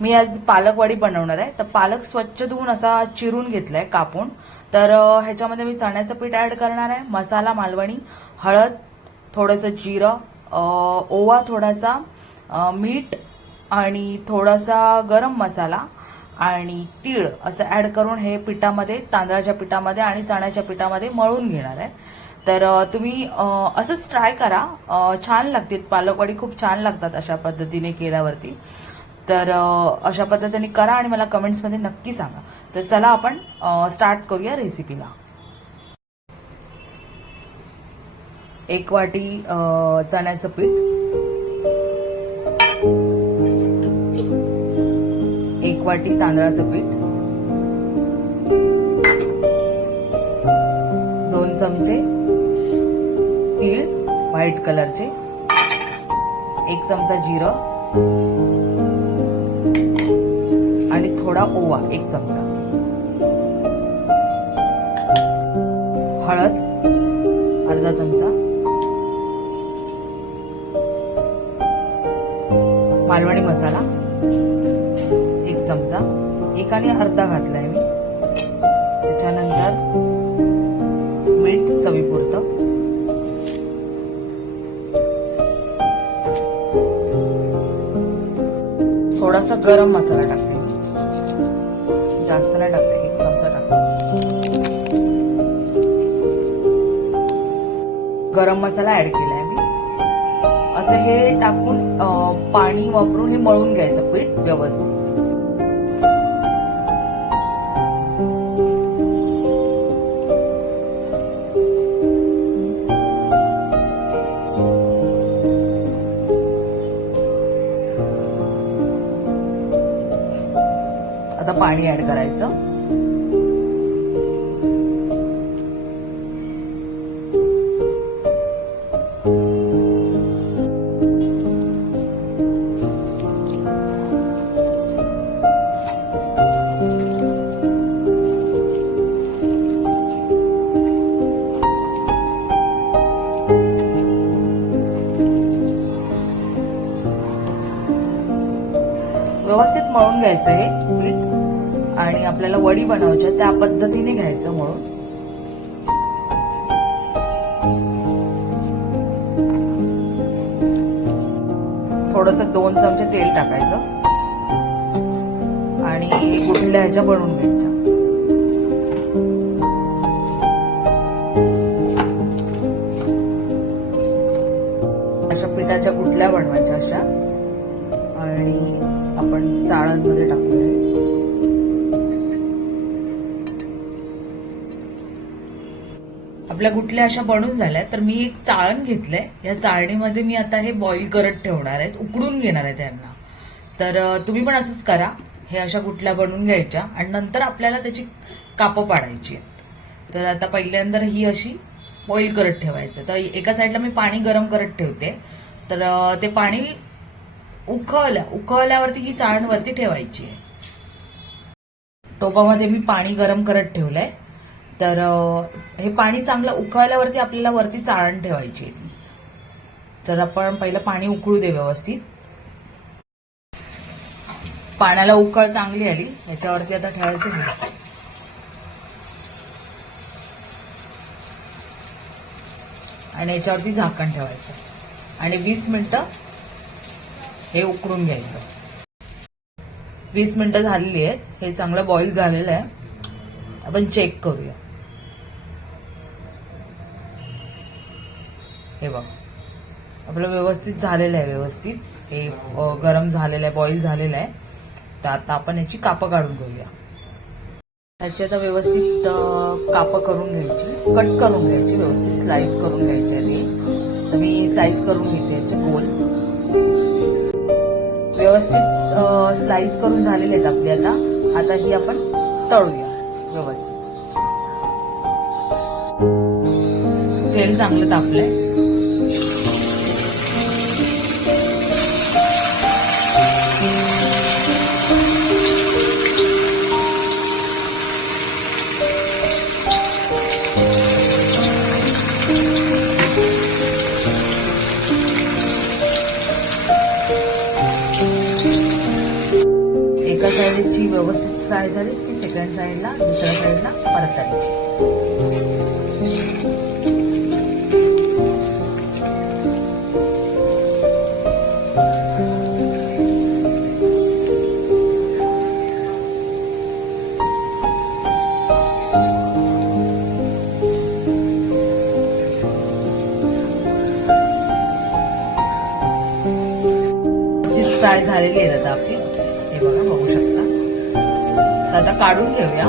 मी आज पालक वडी बनवणार आहे. तर पालक स्वच्छ धुवून असा चिरून घेतलाय कापून. तर ह्याच्यामध्ये मी चण्याचं पीठ ऍड करणार आहे, मसाला मालवणी, हळद, थोडंसं जिरं, ओवा थोडासा, मीठ आणि थोडासा गरम मसाला आणि तीळ असं ऍड करून हे पिठामध्ये, तांदळाच्या पिठामध्ये आणि चण्याच्या पिठामध्ये मळून घेणार आहे. तर तुम्ही असंच ट्राय करा, छान लागतील पालक वडी, खूप छान लागतात अशा पद्धतीने केल्यावरती. तर अशा पद्धतीने करा आणि मला कमेंट्समध्ये नक्की सांगा. तर चला आपण स्टार्ट करूया रेसिपीला. 1 वाटी चण्याचं पीठ, 1 वाटी तांदळाचं पीठ, 2 चमचे तीळ व्हाईट कलरचे, 1 चमचा जिरं आणि थोडा ओवा 1 चमचा, हळद अर्धा चमचा, मालवणी मसाला 1 चमचा, 1 आणि अर्धा घातलाय मी. त्याच्यानंतर मीठ चवीपुरतं, थोडासा गरम मसाला टाकते, जास्त नाही टाकते, 1 चमचा टाकते. गरम मसाला ऍड केलाय मी. असं हे टाकून पाणी वापरून हे मळून घ्यायचं पीठ व्यवस्थित. आता पाणी ऍड करायचं. व्यवस्थित मळून घ्यायचं हे पीठ आणि आपल्याला वडी बनवायच्या त्या पद्धतीने घ्यायचं मळून. थोडंसं 2 चमचे तेल टाकायचं आणि गुठल्या ह्याच्या बनवून घ्यायच्या. अशा पिठाच्या गुठल्या बनवायच्या अशा आणि आपण चाळणमध्ये टाकूया. आपल्या गुठल्या अशा बनून झाल्या. तर मी एक चाळण घेतलंय. या चाळणीमध्ये मी आता हे बॉईल करत ठेवणार आहेत, उकडून घेणार आहे त्यांना. तर तुम्ही पण असंच करा. हे अशा गुठल्या बनवून घ्यायच्या आणि नंतर आपल्याला त्याची कापं पाडायची आहेत. तर आता पहिल्यांदा ही अशी बॉईल करत ठेवायचं. तर एका साईडला मी पाणी गरम करत ठेवते. तर ते पाणी उकळल्यावरती ही चाळणवरती ठेवायची आहे. टोपामध्ये मी पाणी गरम करत ठेवलंय. तर हे पाणी चांगलं उकळल्यावरती आपल्याला वरती चाळण ठेवायची आहे ती. तर आपण पहिलं पाणी उकळू दे व्यवस्थित. पाण्याला उकळ चांगली आली. याच्यावरती आता ठेवायचं हे आणि याच्यावरती झाकण ठेवायचं आणि 20 मिनिटं हे उकळून घ्यायचं. 20 मिनिटं झालेली आहेत. हे चांगलं बॉईल झालेलं आहे. आपण चेक करूया. हे बघ, आपलं व्यवस्थित झालेलं आहे. व्यवस्थित हे गरम झालेलं आहे, बॉईल झालेलं आहे. तर आता आपण याची कापं काढून घेऊया. याची आता व्यवस्थित कापं करून घ्यायची, कट करून घ्यायची, व्यवस्थित स्लाइस करून घ्यायची आहे. तर मी स्लाइस करून घेते याचे गोल. व्यवस्थित स्लाइस करून झालेले आहेत आपले. आता ही आपण तळूया व्यवस्थित. तेल चांगलं तापलंय. एका साईडची व्यवस्थित फ्राय झाली की सेकंड साईडला दुसऱ्या साईडला परतायची. फ्राय झालेली आहेत आता आपली, हे बघा बघू शकता. तर आता काढून घेऊया.